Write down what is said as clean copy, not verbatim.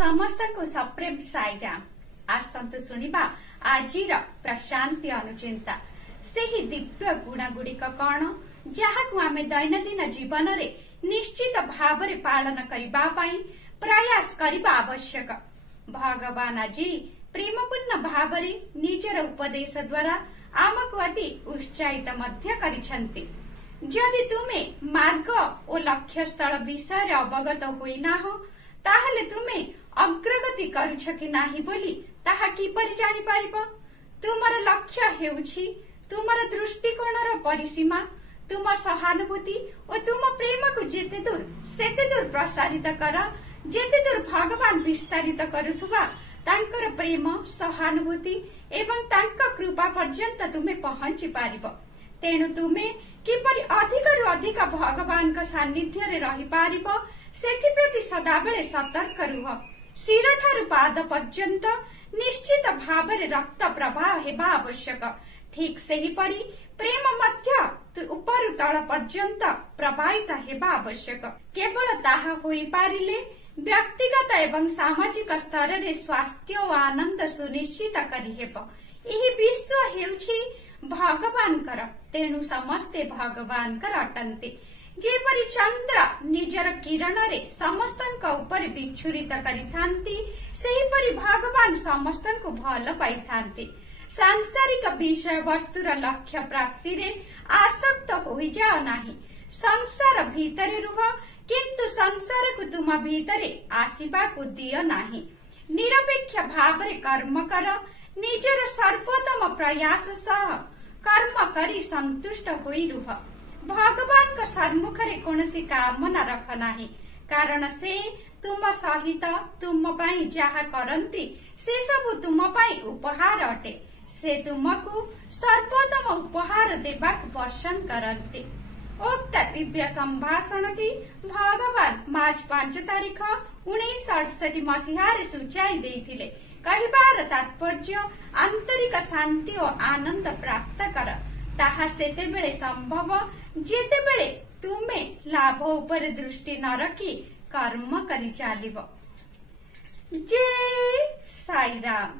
समस्त को सप्रेम साईराम। आसतु शुणिबा आजिर प्रशांति अनुचिंता सेही दिव्य गुण गुड़िक कौन जहाकु आमे दैनंदिन जीवन रे निश्चित भावरे पालन करिबा पई प्रयास करिबा आवश्यक। भगवान आज प्रेमपूर्ण भावरे निजर उपदेश द्वारा आमको अति उत्साहित मध्य करिसंती। जदि तुमे मार्ग और लक्ष्य स्थल विषय अवगत होइना हो ताहले तुमे अग्रगति करुछ कि नाही बोली ताहा किपरि जानि पारिबो। तुमर लक्ष्य हेउछि तुमर दृष्टिकोणर परिसीमा, तुम सहानुभूति और तुम प्रेम को जेते दूर सेते दूर प्रसारित कर जेते दूर भगवान विस्तारित करुथुबा तांकर प्रेम सहानुभूति एवं तांका कृपा पर्यंत तुमे पहुंची पारिबो। तेणु तुमे किपरि अधिकरु अधिक भगवान का सान्निध्य रे रही पारिबो सेथि प्रति सदाबेले सतर्क रुह। शिर ठारु पाद पर्यंत निश्चित भावरे रक्त प्रवाह हेबा आवश्यक। ठीक सेही परी प्रेम मध्य उपरु तल पर्यंत प्रवाहित हेबा आवश्यक। केवल ताहा होई पारिले व्यक्तिगत एवं सामाजिक स्तर रे स्वास्थ्य और आनंद सुनिश्चित करि हेबो। एही विश्व हेउछि भगवानकर, तेणु समस्ते भगवानकर अटंती। जेपरि चंद्र निजर किरण रे समस्तंक ऊपर विच्छुरित करिथांती सेहीपरि भगवान समस्तंको भल पाइथांती। सांसारिक विषय वस्तुर लक्ष्य प्राप्ति रे आसक्त होई जाओ नाही। संसार भीतरे रुह किंतु संसार को तुम भीतरे आसीबा को दियो नाही। निरपेक्ष भाव रे कर्म कर, निजर सर्वोत्तम प्रयास सह कर्म करी संतुष्ट होई रुह। भगवान का सम्मुख रे कोनसी कामना रख नाही, कारण से तुम सहित तुम पाई जहा करंती से सब तुम पाई उपहार अटे। से तुमको सर्वोत्तम उपहार देबाक पसंद करंती। उक्त दिव्य संभाषण की भगवान मार्च 5 तारीख 1968 मसीहा रे सूचाई देइथिले। कहिबार तात्पर्य आंतरिक शांति और आनंद प्राप्त कर। ताहा सेते बेले संभव जेते बेले तुमे लाभ ऊपर दृष्टि न रखी कर्म करी चालिबो। जय साईराम।